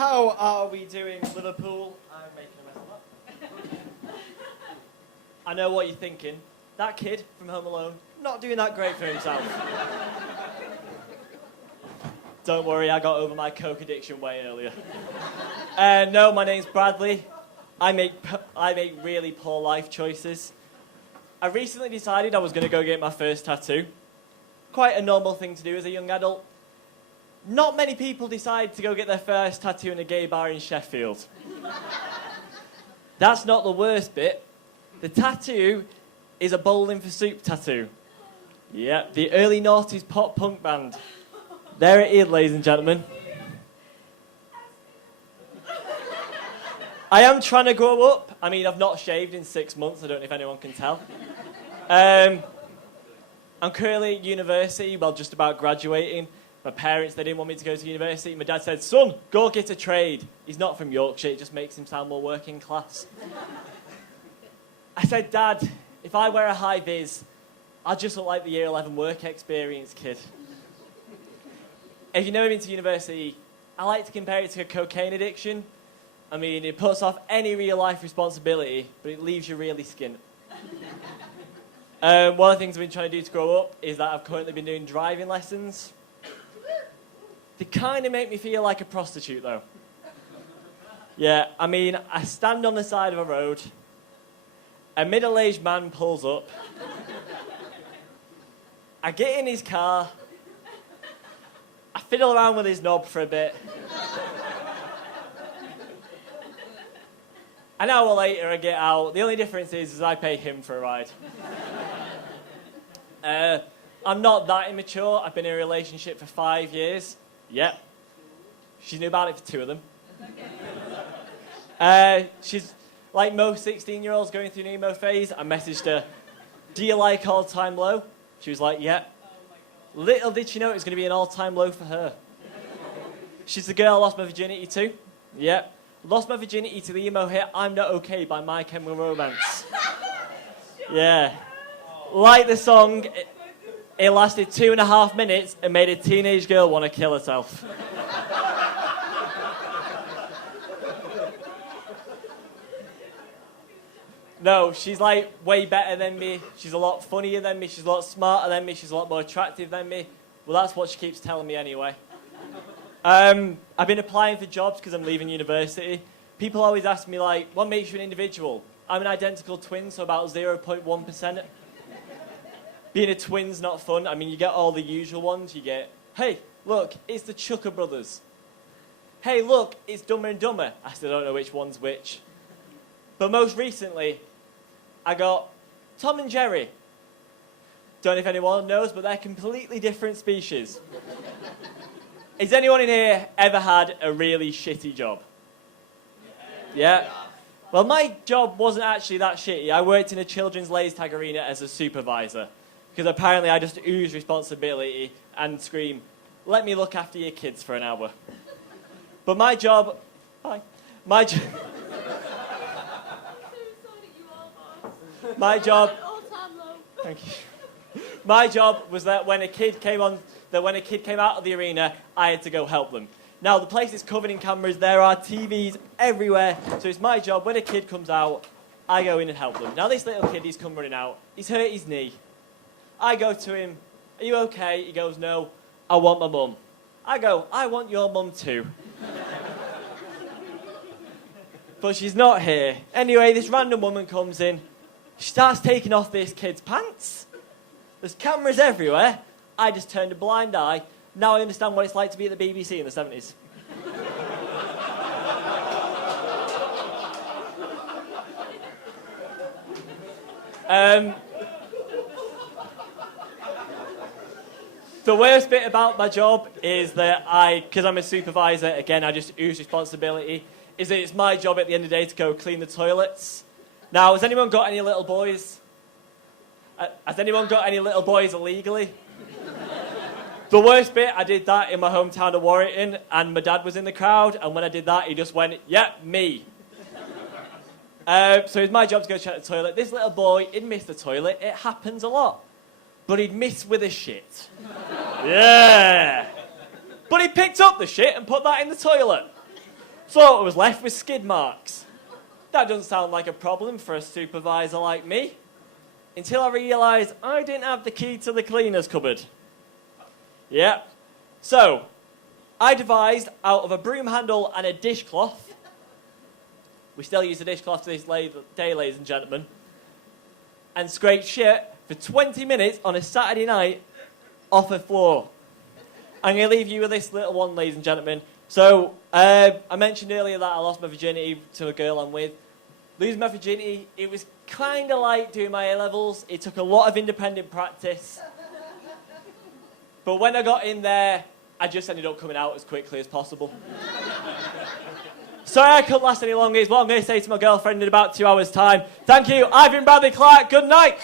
How are we doing, Liverpool? I'm making a mess of that. I know what you're thinking. That kid from Home Alone, not doing that great for himself. Don't worry, I got over my coke addiction way earlier. No, my name's Bradley. I make really poor life choices. I recently decided I was going to go get my first tattoo. Quite a normal thing to do as a young adult. Not many people decide to go get their first tattoo in a gay bar in Sheffield. That's not the worst bit. The tattoo is a Bowling for Soup tattoo. Yeah, the early noughties pop punk band. There it is, ladies and gentlemen. I am trying to grow up. I mean, I've not shaved in 6 months. I don't know if anyone can tell. I'm currently at university, well, just about graduating. My parents, they didn't want me to go to university. My dad said, son, go get a trade. He's not from Yorkshire. It just makes him sound more working class. I said, Dad, if I wear a high vis, I'll just look like the year 11 work experience kid. If you've never been to university, I like to compare it to a cocaine addiction. I mean, it puts off any real-life responsibility, but it leaves you really skint. One of the things I've been trying to do to grow up is that I've currently been doing driving lessons. They kind of make me feel like a prostitute, though. Yeah, I mean, I stand on the side of a road, a middle-aged man pulls up, I get in his car, I fiddle around with his knob for a bit. An hour later, I get out. The only difference is I pay him for a ride. I'm not that immature. I've been in a relationship for 5 years. Yep. She knew about it for 2 of them. She's like most 16-year-olds going through an emo phase. I messaged her, do you like all-time low? She was like, yep. Little did she know it was going to be an all-time low for her. She's the girl I lost my virginity to. Yep. Lost my virginity to the emo hit I'm Not Okay by My Chemical Romance. Yeah. Like the song, it lasted 2.5 minutes and made a teenage girl want to kill herself. No, she's like way better than me. She's a lot funnier than me. She's a lot smarter than me. She's a lot more attractive than me. Well, that's what she keeps telling me anyway. I've been applying for jobs because I'm leaving university. People always ask me, like, what makes you an individual? I'm an identical twin, so about 0.1%. Being a twin's not fun. I mean, you get all the usual ones. You get, hey, look, it's the Chucker brothers. Hey, look, it's Dumber and Dumber. I still don't know which one's which. But most recently, I got Tom and Jerry. Don't know if anyone knows, but they're completely different species. Has anyone in here ever had a really shitty job? Yeah? Well, my job wasn't actually that shitty. I worked in a children's laser tag arena as a supervisor. Because apparently I just ooze responsibility and scream, let me look after your kids for an hour. But my job... Hi. My job... My job... Thank you. My job was that when a kid came out of the arena, I had to go help them. Now, the place is covered in cameras. There are TVs everywhere. So it's my job, when a kid comes out, I go in and help them. Now, this little kid, he's come running out. He's hurt his knee. I go to him, are you okay? He goes, no, I want my mum. I go, I want your mum too. But she's not here. Anyway, this random woman comes in. She starts taking off this kid's pants. There's cameras everywhere. I just turned a blind eye. Now I understand what it's like to be at the BBC in the 70s. The worst bit about my job is that because I'm a supervisor, again, I just ooze responsibility, is that it's my job at the end of the day to go clean the toilets. Now, has anyone got any little boys? Has anyone got any little boys illegally? The worst bit, I did that in my hometown of Warrington, and my dad was in the crowd, and when I did that, he just went, yep, me. So it's my job to go check the toilet. This little boy, he'd miss the toilet. It happens a lot. But he'd miss with a shit. Yeah. But he picked up the shit and put that in the toilet. So I was left with skid marks. That doesn't sound like a problem for a supervisor like me. Until I realised I didn't have the key to the cleaner's cupboard. Yeah. So, I devised out of a broom handle and a dishcloth. We still use the dishcloth to this day, ladies and gentlemen. And scraped shit for 20 minutes on a Saturday night off a floor. I'm going to leave you with this little one, ladies and gentlemen. So, I mentioned earlier that I lost my virginity to a girl I'm with. Losing my virginity, it was kind of like doing my A-levels. It took a lot of independent practice. But when I got in there, I just ended up coming out as quickly as possible. Sorry I couldn't last any longer is what I'm going to say to my girlfriend in about 2 hours' time. Thank you. I've been Bradley Clark. Good night.